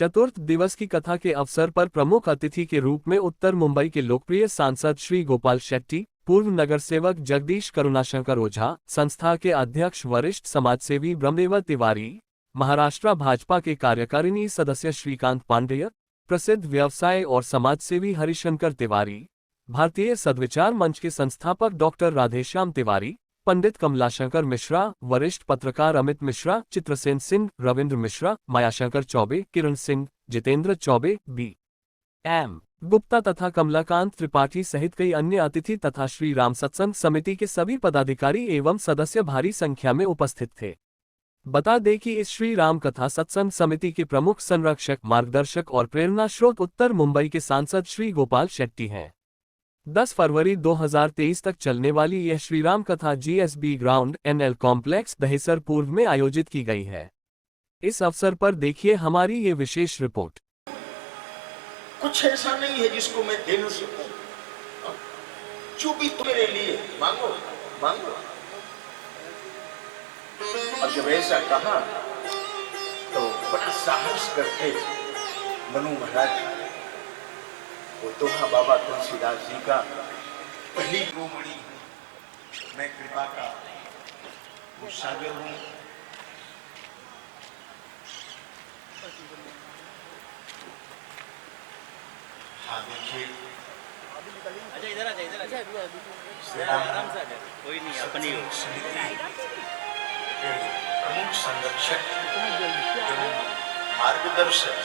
चतुर्थ दिवस की कथा के अवसर पर प्रमुख अतिथि के रूप में उत्तर मुंबई के लोकप्रिय सांसद श्री गोपाल शेट्टी, पूर्व नगर सेवक जगदीश करुणाशंकर ओझा, संस्था के अध्यक्ष वरिष्ठ समाजसेवी ब्रह्मदेव तिवारी, महाराष्ट्र भाजपा के कार्यकारिणी सदस्य श्रीकांत पांडेय, प्रसिद्ध व्यवसाय और समाजसेवी हरिशंकर तिवारी, भारतीय सद्विचार मंच के संस्थापक डॉक्टर राधेश्याम तिवारी, पंडित कमलाशंकर मिश्रा, वरिष्ठ पत्रकार अमित मिश्रा, चित्रसेन सिंह, रविंद्र मिश्रा, मायाशंकर चौबे, किरण सिंह, जितेंद्र चौबे, बी.एम. गुप्ता तथा कमलाकांत त्रिपाठी सहित कई अन्य अतिथि तथा श्री राम सत्संग समिति के सभी पदाधिकारी एवं सदस्य भारी संख्या में उपस्थित थे। बता दें कि इस श्री राम कथा सत्संग समिति के प्रमुख संरक्षक, मार्गदर्शक और प्रेरणा स्रोत उत्तर मुंबई के सांसद श्री गोपाल शेट्टी हैं। 10 फरवरी 2023 तक चलने वाली यह श्रीराम कथा GSB ground NL complex Dahisar पूर्व में आयोजित की गई है। इस अवसर पर देखिए हमारी ये विशेष रिपोर्ट। कुछ ऐसा नहीं है जिसको मैं दे न सकूं। जो भी तुम्हारे लिए मांगो मांगो। और जब ऐसा कहा तो बड़ा साहस करके मनु महाराज, वो दोहा बाबा तुलसीदास जी का पहली गोमड़ी, मैं कृपा का वो सागर हूं। हाँ देखिए, इधर आ आराम से आ जाए, कोई नहीं अपनी प्रमुख संरक्षक मार्गदर्शक,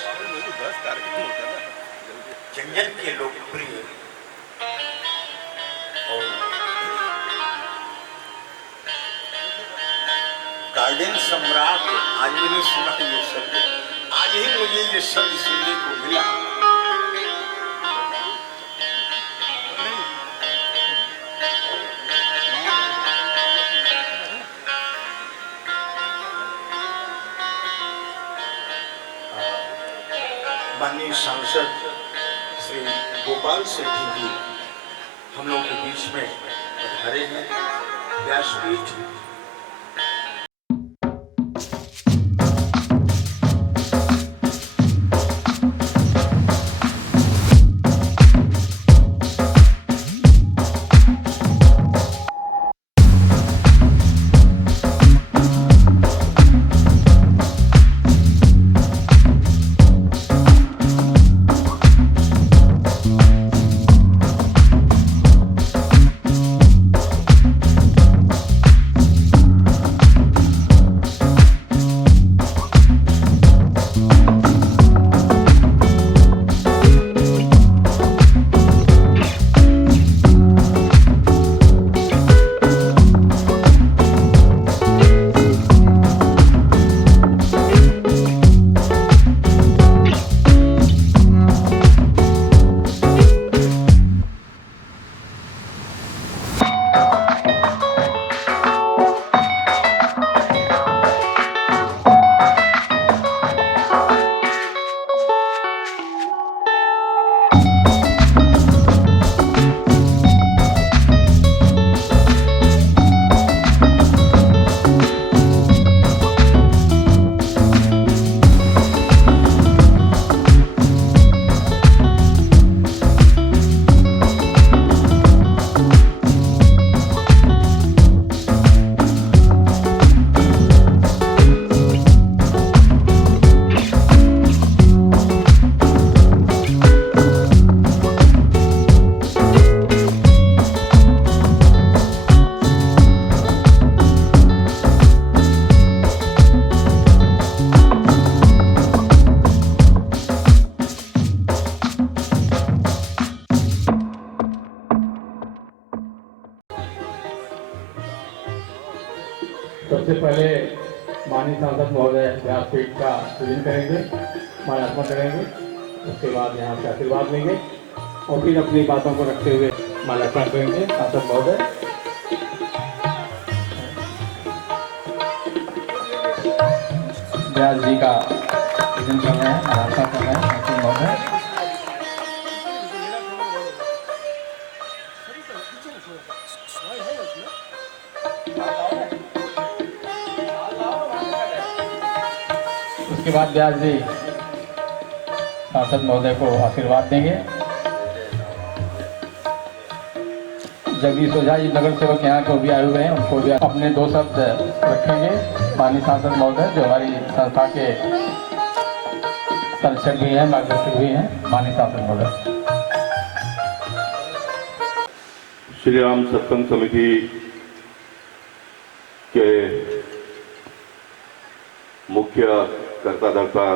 जंगल के लोकप्रिय और गार्डन सम्राट, आज मैंने सुना ये शब्द, आज ही मुझे ये शब्द सुनने को मिला। माननीय सांसद श्री गोपाल शेट्टी जी हम लोग के बीच में पधारे हैं। व्यासपीठ सबसे पहले माननीय सांसद महोदय व्यासपीठ का पूजन करेंगे, माल्यार्पण करेंगे। उसके बाद यहाँ से आशीर्वाद लेंगे और फिर अपनी बातों को रखते हुए माल्यार्पण करेंगे। सांसद महोदय व्यास जी का पूजन कर रहे हैं, माल्यार्पण कर रहे हैं। सांसद महोदय उसके बाद व्यास जी सांसद महोदय को आशीर्वाद देंगे। जगदीश ओझा जी नगर सेवक यहाँ के भी आए हुए हैं, उनको भी अपने 2 शब्द रखेंगे। माननीय सांसद महोदय जो हमारी संस्था के संरक्षक भी हैं, मार्गदर्शक भी हैं, माननीय सांसद महोदय। श्री राम सत्संग समिति के मुख्य कर्ता धर्ता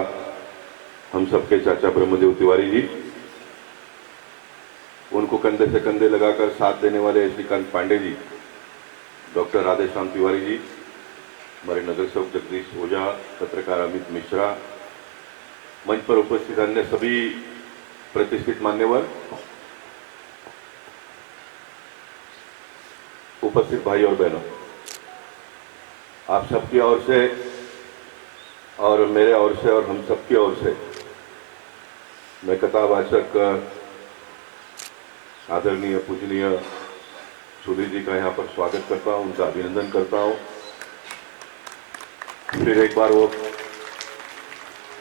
हम सबके चाचा ब्रह्मदेव तिवारी जी, उनको कंधे से कंधे लगाकर साथ देने वाले श्रीकांत पांडे जी, डॉक्टर राधेश्याम तिवारी जी, हमारे नगर सेवक जगदीश ओझा, पत्रकार अमित मिश्रा, मंच पर उपस्थित अन्य सभी प्रतिष्ठित मान्यवर, उपस्थित भाई और बहनों, आप सबकी ओर से और मेरे ओर से और हम सबकी ओर से मैं कथावाचक आदरणीय पूजनीय सुधीर जी का यहाँ पर स्वागत करता हूँ, उनका अभिनंदन करता हूँ। फिर एक बार वो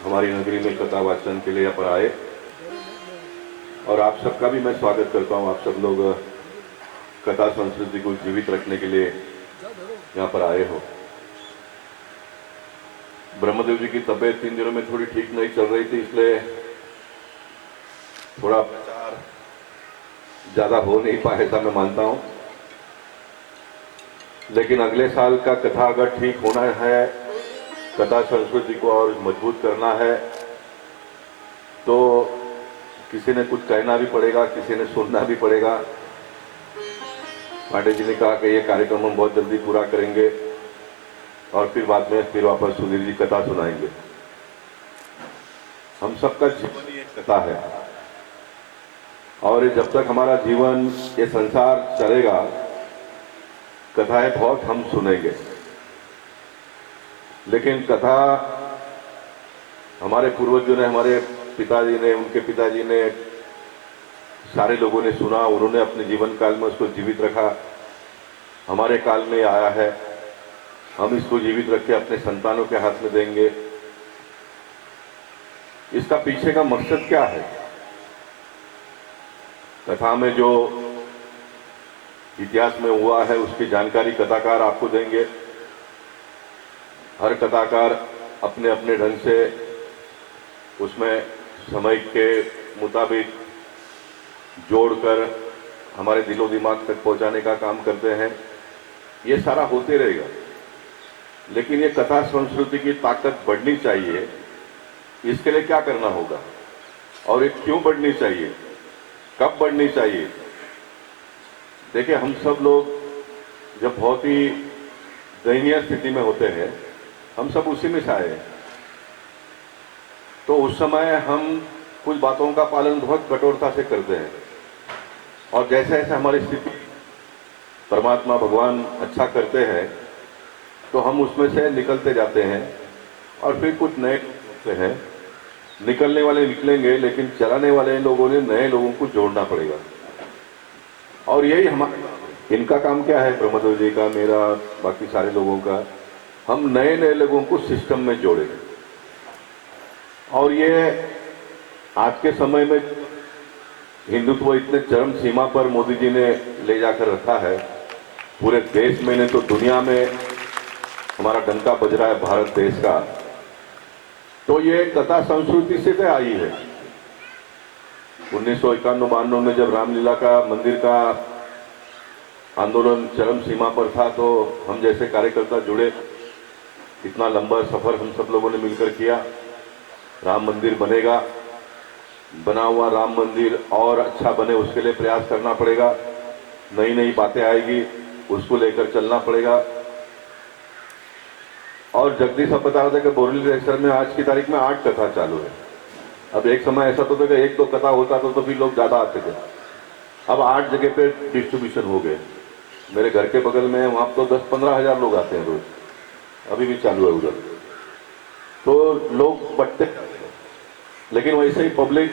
हमारी नगरी में कथा वाचन के लिए यहाँ पर आए और आप सबका भी मैं स्वागत करता हूँ। आप सब लोग कथा संस्कृति को जीवित रखने के लिए यहाँ पर आए हो। ब्रह्मदेव जी की तबीयत 3 दिनों में थोड़ी ठीक नहीं चल रही थी, इसलिए थोड़ा प्रचार ज्यादा हो नहीं पाया ऐसा मैं मानता हूं। लेकिन अगले साल का कथा अगर ठीक होना है, कथा संस्कृति को और मजबूत करना है, तो किसी ने कुछ कहना भी पड़ेगा, किसी ने सुनना भी पड़ेगा। पांडे जी ने कहा कि ये कार्यक्रम हम बहुत जल्दी पूरा करेंगे और फिर बाद में फिर वापस सुनील जी कथा सुनाएंगे। हम सबका जीवन ही एक कथा है और जब तक हमारा जीवन ये संसार चलेगा, कथाएं बहुत हम सुनेंगे। लेकिन कथा हमारे पूर्वजों ने, हमारे पिताजी ने, उनके पिताजी ने, सारे लोगों ने सुना, उन्होंने अपने जीवन काल में उसको जीवित रखा। हमारे काल में आया है, हम इसको जीवित रख के अपने संतानों के हाथ में देंगे। इसका पीछे का मकसद क्या है? कथा में जो इतिहास में हुआ है उसकी जानकारी कथाकार आपको देंगे। हर कथाकार अपने अपने ढंग से उसमें समय के मुताबिक जोड़कर हमारे दिलो दिमाग तक पहुंचाने का काम करते हैं। ये सारा होते रहेगा, लेकिन ये कथा संस्कृति की ताकत बढ़नी चाहिए। इसके लिए क्या करना होगा और ये क्यों बढ़नी चाहिए, कब बढ़नी चाहिए? देखिए, हम सब लोग जब बहुत ही दयनीय स्थिति में होते हैं, हम सब उसी में से आए हैं, तो उस समय हम कुछ बातों का पालन बहुत कठोरता से करते हैं और जैसे जैसे हमारी स्थिति परमात्मा भगवान अच्छा करते हैं तो हम उसमें से निकलते जाते हैं और फिर कुछ नए होते हैं। निकलने वाले निकलेंगे, लेकिन चलाने वाले लोगों ने नए लोगों को जोड़ना पड़ेगा और यही हमारा, इनका काम क्या है, ब्रह्मदेव जी का, मेरा, बाकी सारे लोगों का, हम नए नए लोगों को सिस्टम में जोड़ेंगे। और ये आज के समय में हिंदुत्व इतने चरम सीमा पर मोदी जी ने ले जाकर रखा है, पूरे देश में, नहीं तो दुनिया में हमारा डंका बज रहा है भारत देश का। तो ये कथा संस्कृति से आई है। 1991-92 में जब रामलीला का मंदिर का आंदोलन चरम सीमा पर था, तो हम जैसे कार्यकर्ता जुड़े, इतना लंबा सफर हम सब लोगों ने मिलकर किया। राम मंदिर बनेगा, बना हुआ राम मंदिर और अच्छा बने, उसके लिए प्रयास करना पड़ेगा। नई नई बातें आएगी, उसको लेकर चलना पड़ेगा। और जगदीश अब बता रहे थे कि बोरेली रेस्टर में आज की तारीख में 8 कथा चालू है। अब एक समय ऐसा तो था कि 1-2 कथा होता तो फिर लोग ज्यादा आते थे। अब 8 जगह पे डिस्ट्रीब्यूशन हो गए। मेरे घर के बगल में वहां तो 10-15 हजार लोग आते हैं रोज, अभी भी चालू है उधर। तो लोग बढ़ते, लेकिन वैसे ही पब्लिक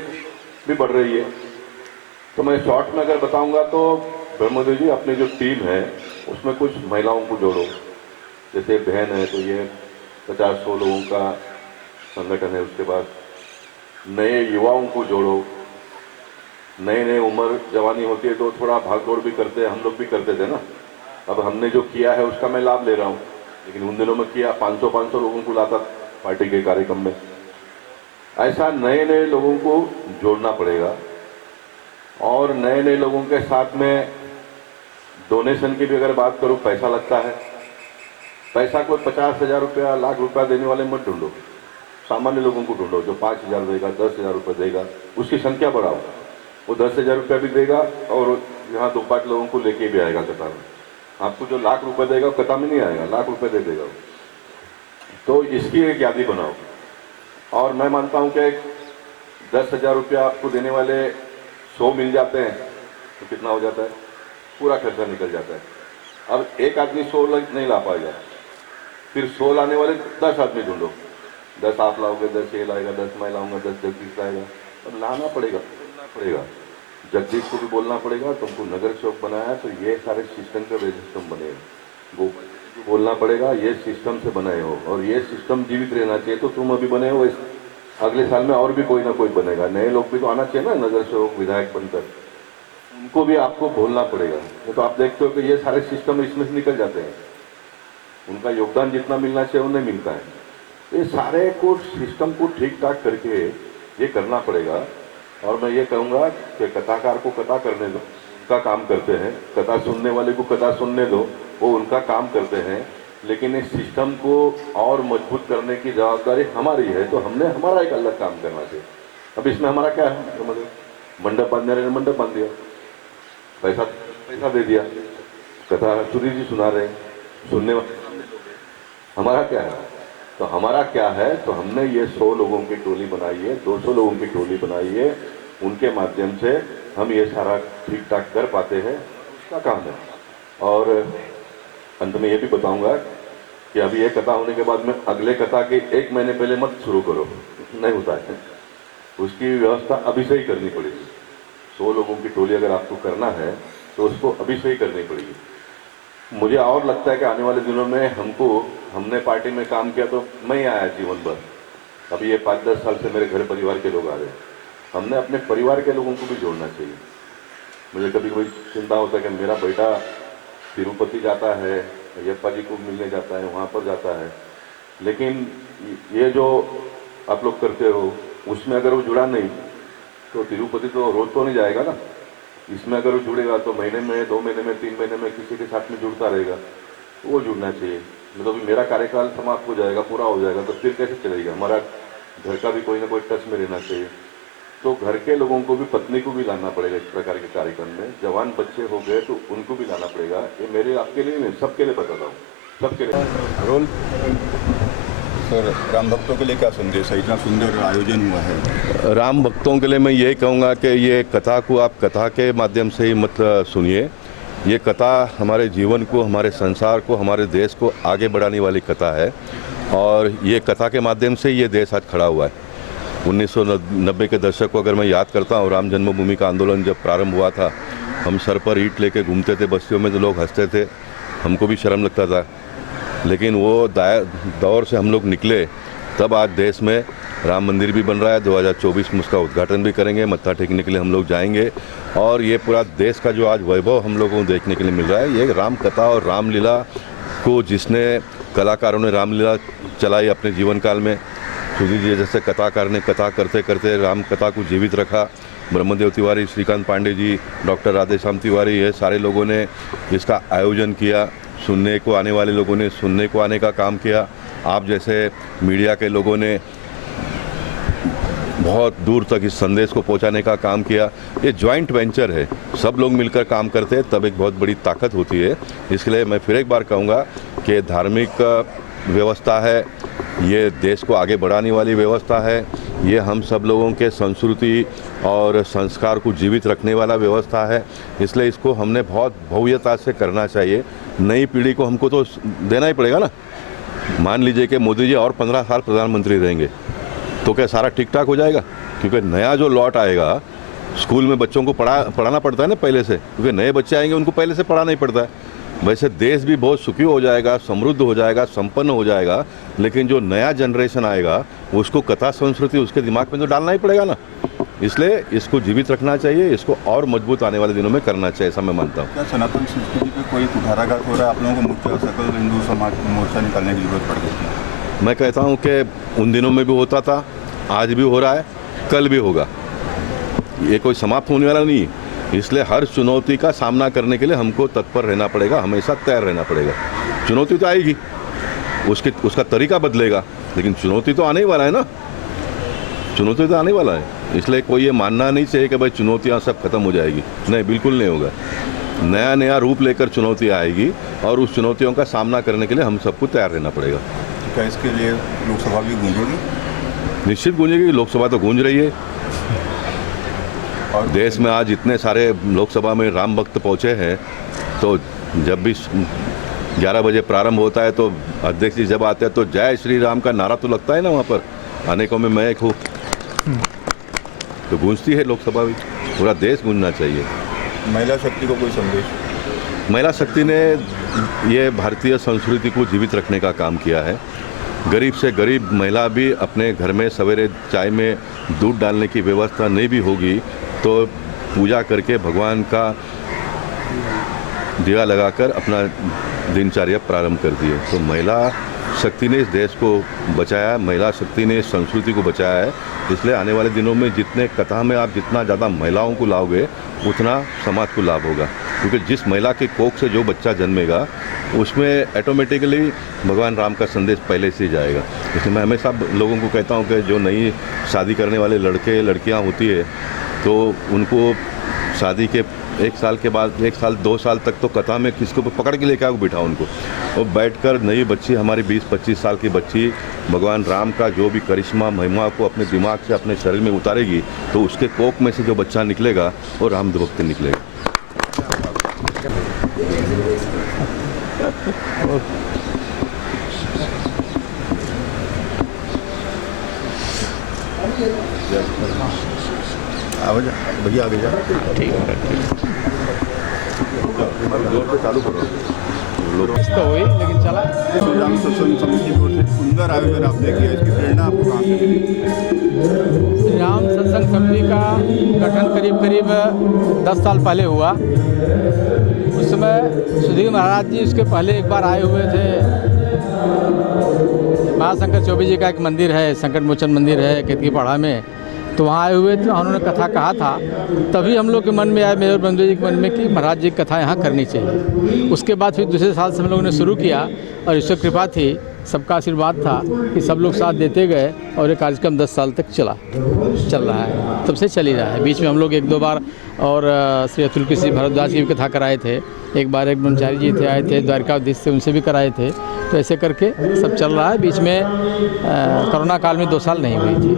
भी बढ़ रही है। तो मैं शॉर्ट में अगर बताऊंगा तो ब्रह्मदेव जी अपनी जो टीम है उसमें कुछ महिलाओं को जोड़ो। जैसे बहन है तो ये 50-100 लोगों का संगठन है। उसके बाद नए युवाओं को जोड़ो। नए नए उम्र जवानी होती है तो थोड़ा भाग दौड़ भी करते हैं, हम लोग भी करते थे ना। अब हमने जो किया है उसका मैं लाभ ले रहा हूँ, लेकिन उन दिनों में किया 500 लोगों को लाता पार्टी के कार्यक्रम में। ऐसा नए नए लोगों को जोड़ना पड़ेगा और नए नए लोगों के साथ में डोनेशन की भी अगर बात करूं, पैसा लगता है। पैसा कोई 50,000 रुपया, लाख रुपया देने वाले मत ढूंढो, सामान्य लोगों को ढूंढो जो 5,000 देगा, 10,000 रुपये देगा, उसकी संख्या बढ़ाओ। वो 10,000 रुपया भी देगा और यहाँ 2-5 लोगों को लेके भी आएगा कतार में। आपको जो लाख रुपए देगा वो कतार में नहीं आएगा, लाख रुपए दे देगा। तो इसकी एक यादी बनाओ। और मैं मानता हूं कि 10,000 रुपया आपको देने वाले 100 मिल जाते हैं तो कितना हो जाता है, पूरा खर्चा निकल जाता है। अब एक आदमी 100 नहीं ला पाएगा, फिर 100 लाने वाले 10 आदमी ढूंढो। 10 आप लाओगे, 10 ये लाएगा, 10 मैं लाऊंगा, 10 जगदीश लाएगा। अब लाना पड़ेगा, बोलना पड़ेगा, जगदीश को भी बोलना पड़ेगा। तुमको नगर चौक बनाया तो ये सारे सिस्टम का सिस्टम बनेगा, वो बोलना पड़ेगा ये सिस्टम से बनाए हो और ये सिस्टम जीवित रहना चाहिए। तो तुम अभी बने हो, अगले साल में और भी कोई ना कोई बनेगा, नए लोग भी तो आना चाहिए ना नगर सेवक विधायक बनकर, उनको भी आपको बोलना पड़ेगा। तो आप देखते हो कि ये सारे सिस्टम इसमें से निकल जाते हैं, उनका योगदान जितना मिलना चाहिए वो नहीं मिलता है। ये सारे को सिस्टम को ठीक ठाक करके ये करना पड़ेगा। और मैं ये कहूँगा कि कथाकार को कथा करने दो, उनका काम करते हैं, कथा सुनने वाले को कथा सुनने दो, वो उनका काम करते हैं। लेकिन इस सिस्टम को और मजबूत करने की जवाबदारी हमारी है, तो हमने हमारा एक अलग काम करना चाहिए। अब इसमें हमारा क्या है, मतलब मंडप बांधने वाले ने मंडप बांध दिया, पैसा दे दिया, कथा सूरी जी सुना रहे, सुनने वाले हमारा क्या है। तो हमारा क्या है, तो हमने ये 100 लोगों की टोली बनाई है, 200 लोगों की टोली बनाई है, उनके माध्यम से हम ये सारा ठीक ठाक कर पाते हैं, उसका काम है। और अंत में ये भी बताऊंगा कि अभी ये कथा होने के बाद में अगले कथा के 1 महीने पहले मत शुरू करो, नहीं होता है। उसकी व्यवस्था अभी से ही करनी पड़ेगी। 100 लोगों की टोली अगर आपको करना है तो उसको अभी से ही करनी पड़ेगी। मुझे और लगता है कि आने वाले दिनों में हमने पार्टी में काम किया तो मैं ही आया जीवन भर। अभी ये 5-10 साल से मेरे घर परिवार के लोग आ रहे हैं, हमने अपने परिवार के लोगों को भी जोड़ना चाहिए। मुझे कभी कोई चिंता होता है कि मेरा बेटा तिरुपति जाता है, अयप्पा जी को मिलने जाता है, वहाँ पर जाता है, लेकिन ये जो आप लोग करते हो उसमें अगर वो जुड़ा नहीं तो तिरुपति तो रोज तो नहीं जाएगा ना। इसमें अगर वो जुड़ेगा तो महीने में, 2 महीने में, 3 महीने में किसी के साथ में जुड़ता रहेगा, तो वो जुड़ना चाहिए। मतलब मेरा कार्यकाल समाप्त हो जाएगा, पूरा हो जाएगा, तो फिर कैसे चलेगा। हमारा घर का भी कोई ना कोई टच में रहना चाहिए। तो घर के लोगों को भी, पत्नी को भी लाना पड़ेगा इस प्रकार के कार्यक्रम में। जवान बच्चे हो गए तो उनको भी लाना पड़ेगा। ये मेरे आपके लिए नहीं, सबके लिए बताता हूँ, सबके लिए। रोल सर, राम भक्तों के लिए क्या संदेश है, इतना सुंदर आयोजन हुआ है। राम भक्तों के लिए मैं ये कहूँगा कि ये कथा को आप कथा के माध्यम से ही मत सुनिए। ये कथा हमारे जीवन को, हमारे संसार को, हमारे देश को आगे बढ़ाने वाली कथा है और ये कथा के माध्यम से ये देश आज खड़ा हुआ है। 1990 के दशक को अगर मैं याद करता हूँ, राम जन्मभूमि का आंदोलन जब प्रारंभ हुआ था, हम सर पर ईंट लेके घूमते थे बस्तियों में, तो लोग हंसते थे, हमको भी शर्म लगता था। लेकिन वो दौर से हम लोग निकले, तब आज देश में राम मंदिर भी बन रहा है। 2024 में उसका उद्घाटन भी करेंगे, मत्था टेकने के लिए हम लोग जाएंगे। और ये पूरा देश का जो आज वैभव हम लोगों को देखने के लिए मिल रहा है, ये राम कथा और रामलीला को जिसने कलाकारों ने रामलीला चलाई अपने जीवन काल में, सुधीर जी जैसे कथाकार ने कथा करते करते राम कथा को जीवित रखा। ब्रह्मदेव तिवारी, श्रीकांत पांडे जी, डॉक्टर राधेश्याम तिवारी, ये सारे लोगों ने इसका आयोजन किया। सुनने को आने वाले लोगों ने सुनने को आने का काम किया। आप जैसे मीडिया के लोगों ने बहुत दूर तक इस संदेश को पहुंचाने का काम किया। ये जॉइंट वेंचर है, सब लोग मिलकर काम करते हैं तब एक बहुत बड़ी ताकत होती है। इसलिए मैं फिर एक बार कहूँगा कि धार्मिक व्यवस्था है, ये देश को आगे बढ़ाने वाली व्यवस्था है, ये हम सब लोगों के संस्कृति और संस्कार को जीवित रखने वाला व्यवस्था है। इसलिए इसको हमने बहुत भव्यता से करना चाहिए। नई पीढ़ी को हमको तो देना ही पड़ेगा ना। मान लीजिए कि मोदी जी और 15 साल प्रधानमंत्री रहेंगे तो क्या सारा ठीक ठाक हो जाएगा? क्योंकि नया जो लॉट आएगा, स्कूल में बच्चों को पढ़ाना पड़ता है ना पहले से, क्योंकि नए बच्चे आएंगे उनको पहले से पढ़ाना ही पड़ता है। वैसे देश भी बहुत सुखी हो जाएगा, समृद्ध हो जाएगा, संपन्न हो जाएगा, लेकिन जो नया जनरेशन आएगा उसको कथा संस्कृति उसके दिमाग में तो डालना ही पड़ेगा ना। इसलिए इसको जीवित रखना चाहिए, इसको और मजबूत आने वाले दिनों में करना चाहिए, ऐसा मैं मानता हूँ। क्या सनातन संस्कृति पे कोई कुठाराघात हो रहा है? आप लोगों को मुख्य सकल हिंदू समाज मोर्चा निकालने की जरूरत पड़ गई है। मैं कहता हूँ कि उन दिनों में भी होता था, आज भी हो रहा है, कल भी होगा। ये कोई समाप्त होने वाला नहीं है। इसलिए हर चुनौती का सामना करने के लिए हमको तत्पर रहना पड़ेगा, हमेशा तैयार रहना पड़ेगा। चुनौती तो आएगी, उसका तरीका बदलेगा, लेकिन चुनौती तो आने ही वाला है ना, चुनौती तो आने वाला है। इसलिए कोई ये मानना नहीं चाहिए कि भाई चुनौतियाँ सब खत्म हो जाएगी, नहीं, बिल्कुल नहीं होगा। नया नया रूप लेकर चुनौती आएगी और उस चुनौतियों का सामना करने के लिए हम सबको तैयार रहना पड़ेगा। क्या इसके लिए लोकसभा भी गूंजेगी? निश्चित गूंजेगी, लोकसभा तो गूंज रही है। और देश में आज इतने सारे लोकसभा में राम भक्त पहुँचे हैं, तो जब भी 11 बजे प्रारंभ होता है तो अध्यक्ष जी जब आते हैं तो जय श्री राम का नारा तो लगता है ना, वहाँ पर अनेकों में मैं एक हूँ, तो गूंजती है लोकसभा भी, पूरा देश गूंजना चाहिए। महिला शक्ति को कोई संदेश? महिला शक्ति ने ये भारतीय संस्कृति को जीवित रखने का काम किया है। गरीब से गरीब महिला भी अपने घर में सवेरे चाय में दूध डालने की व्यवस्था नहीं भी होगी तो पूजा करके भगवान का दिया लगाकर अपना दिनचर्या प्रारंभ कर दी है। तो महिला शक्ति ने इस देश को बचाया, महिला शक्ति ने इस संस्कृति को बचाया है। इसलिए आने वाले दिनों में जितने कथा में आप जितना ज़्यादा महिलाओं को लाओगे उतना समाज को लाभ होगा, क्योंकि जिस महिला के कोख से जो बच्चा जन्मेगा उसमें ऑटोमेटिकली भगवान राम का संदेश पहले से ही जाएगा। इसलिए मैं हमेशा लोगों को कहता हूँ कि जो नई शादी करने वाले लड़के लड़कियाँ होती है तो उनको शादी के 1 साल के बाद 1 साल 2 साल तक तो कथा में किसको पकड़ के लेके आओ, बिठाओ उनको, और बैठकर नई बच्ची, हमारी 20-25 साल की बच्ची भगवान राम का जो भी करिश्मा महिमा को अपने दिमाग से अपने शरीर में उतारेगी तो उसके कोख में से जो बच्चा निकलेगा वो राम भक्त निकलेगा। आवाज भैया आगे जा, ठीक है। जोर से चालू करो। तो हुई लेकिन चला। श्री राम सत्संग समिति की ओर से सुंदर आयोजन आपने किया, इसकी प्रेरणा आपको कहाँ से मिली? श्री राम सत्संग समिति का गठन करीब 10 साल पहले हुआ। उस समय सुधीर महाराज जी उसके पहले एक बार आए हुए थे। महाशंकर चौबे जी का एक मंदिर है, संकट मोचन मंदिर है केतकीपाड़ा में, तो वहाँ आए हुए थे, उन्होंने कथा कहा था। तभी हम लोग के मन में आया, मेरे और बंधु जी के मन में, कि महाराज जी की कथा यहाँ करनी चाहिए। उसके बाद फिर दूसरे साल से हम लोगों ने शुरू किया और ईश्वर कृपा थी, सबका आशीर्वाद था कि सब लोग साथ देते गए और ये कार्यक्रम 10 साल तक चल रहा है, तब से चल ही रहा है। बीच में हम लोग 1-2 बार और श्री अतुल कृषि भारद्वाज की भी कथा कराए थे, एक बार एक ब्रह्मचारी जी थे आए थे द्वारकाधीश से, उनसे भी कराए थे। तो ऐसे करके सब चल रहा है। बीच में कोरोना काल में 2 साल नहीं हुई थी।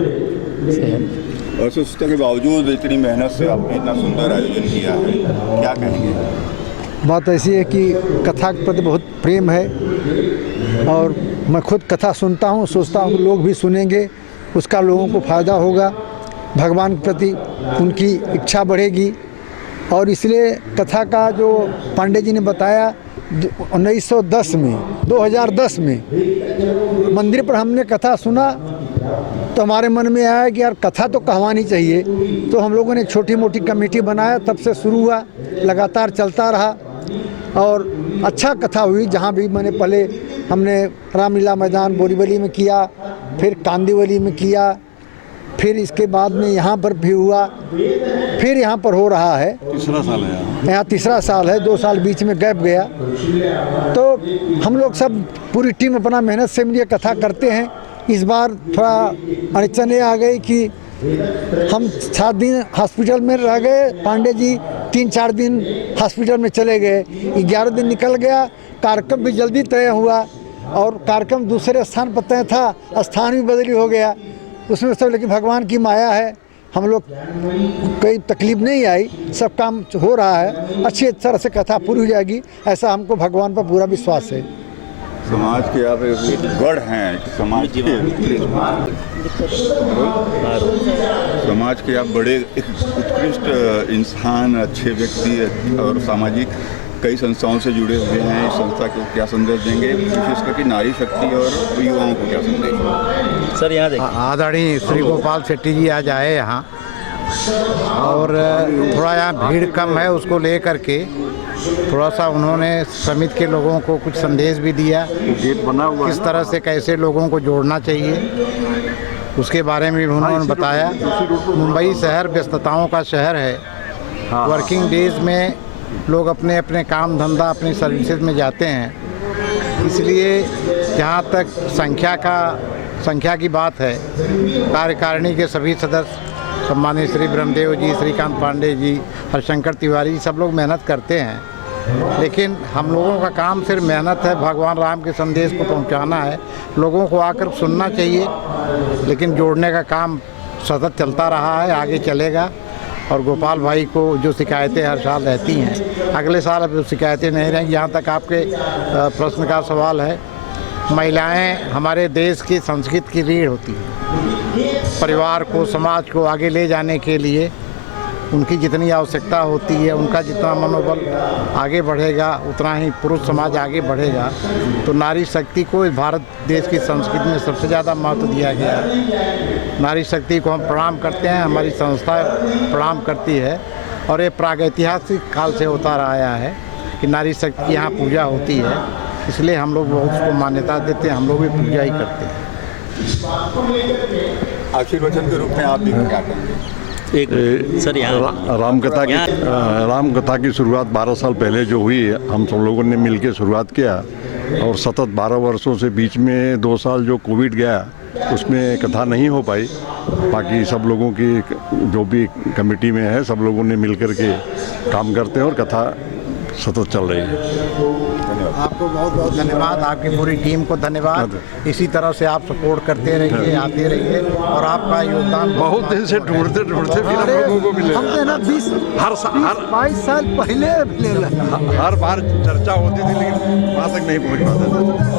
असुस्थता के बावजूद इतनी मेहनत से आपने इतना सुंदर आयोजन किया है, क्या कहेंगे? बात ऐसी है कि कथा के प्रति बहुत प्रेम है और मैं खुद कथा सुनता हूँ, सोचता हूँ कि लोग भी सुनेंगे, उसका लोगों को फ़ायदा होगा, भगवान के प्रति उनकी इच्छा बढ़ेगी। और इसलिए कथा का जो पांडे जी ने बताया 2010 में मंदिर पर हमने कथा सुना तो हमारे मन में आया कि यार कथा तो कहवानी चाहिए। तो हम लोगों ने एक छोटी मोटी कमेटी बनाया, तब से शुरू हुआ, लगातार चलता रहा और अच्छा कथा हुई। जहाँ भी मैंने पहले हमने रामलीला मैदान बोरीवली में किया, फिर कांदीवली में किया, फिर इसके बाद में यहाँ पर भी हुआ, फिर यहाँ पर हो रहा है। तीसरा साल है यहाँ 3रा साल है, 2 साल बीच में गैप गया। तो हम लोग सब पूरी टीम अपना मेहनत से मिलिए कथा करते हैं। इस बार थोड़ा अड़चने आ गई कि हम 7 दिन हॉस्पिटल में रह गए, पांडे जी 3-4 दिन हॉस्पिटल में चले गए, 11 दिन निकल गया। कार्यक्रम भी जल्दी तय हुआ और कार्यक्रम दूसरे स्थान पर तय था, स्थान भी बदली हो गया उसमें सब। लेकिन भगवान की माया है, हम लोग कोई तकलीफ नहीं आई, सब काम हो रहा है, अच्छी तरह से कथा पूरी हो जाएगी, ऐसा हमको भगवान पर पूरा विश्वास है। समाज के आप एक गढ़ हैं, समाज के आप बड़े एक उत्कृष्ट इंसान, अच्छे व्यक्ति और सामाजिक कई संस्थाओं से जुड़े हुए हैं। इस संस्था को क्या संदेश देंगे, विशेष करके नारी शक्ति और युवाओं को क्या संदेश? सर यहाँ देखिए, आदरणीय श्री गोपाल शेट्टी जी आज आए यहाँ, और थोड़ा यहाँ भीड़ कम है, उसको लेकर के थोड़ा सा उन्होंने समिति के लोगों को कुछ संदेश भी दिया, गेट बना हुआ किस तरह से कैसे लोगों को जोड़ना चाहिए उसके बारे में भी उन्होंने बताया। मुंबई शहर व्यस्तताओं का शहर है। वर्किंग डेज में लोग अपने अपने काम धंधा अपनी सर्विसेज में जाते हैं, इसलिए जहाँ तक संख्या की बात है, कार्यकारिणी के सभी सदस्य सम्मानित श्री ब्रह्मदेव जी, श्रीकांत पांडे जी, हरशंकर तिवारी, सब लोग मेहनत करते हैं, लेकिन हम लोगों का काम सिर्फ मेहनत है, भगवान राम के संदेश को पहुंचाना है, लोगों को आकर सुनना चाहिए, लेकिन जोड़ने का काम सतत चलता रहा है, आगे चलेगा। और गोपाल भाई को जो शिकायतें हर साल रहती हैं, अगले साल अब शिकायतें नहीं रहेंगी। यहाँ तक आपके प्रश्न का सवाल है, महिलाएं हमारे देश की संस्कृति की रीढ़ होती है। परिवार को, समाज को आगे ले जाने के लिए उनकी जितनी आवश्यकता होती है, उनका जितना मनोबल आगे बढ़ेगा, उतना ही पुरुष समाज आगे बढ़ेगा। तो नारी शक्ति को इस भारत देश की संस्कृति में सबसे ज़्यादा महत्व दिया गया है। नारी शक्ति को हम प्रणाम करते हैं, हमारी संस्था प्रणाम करती है, और ये प्रागैतिहासिक काल से होता रहा है कि नारी शक्ति की यहाँ पूजा होती है, इसलिए हम लोग बहुत उसको मान्यता देते हैं, हम लोग भी पूजा ही करते हैं। आशीर्वचन के रूप में आप भी क्या करेंगे? एक सर यहाँ राम कथा की शुरुआत 12 साल पहले जो हुई, हम सब लोगों ने मिलकर शुरुआत किया, और सतत 12 वर्षों से बीच में 2 साल जो कोविड गया उसमें कथा नहीं हो पाई। बाकी सब लोगों की जो भी कमेटी में है, सब लोगों ने मिलकर के काम करते हैं और कथा सतत चल रही है। आपको बहुत बहुत धन्यवाद, आपकी पूरी टीम को धन्यवाद। इसी तरह से आप सपोर्ट करते रहिए, आते रहिए, और आपका योगदान बहुत दिन से ढूंढते फिर हम लोगों को मिले। हमने ना 22 साल पहले हर बार चर्चा होती थी, लेकिन वहाँ तक नहीं पहुँच पाते थे।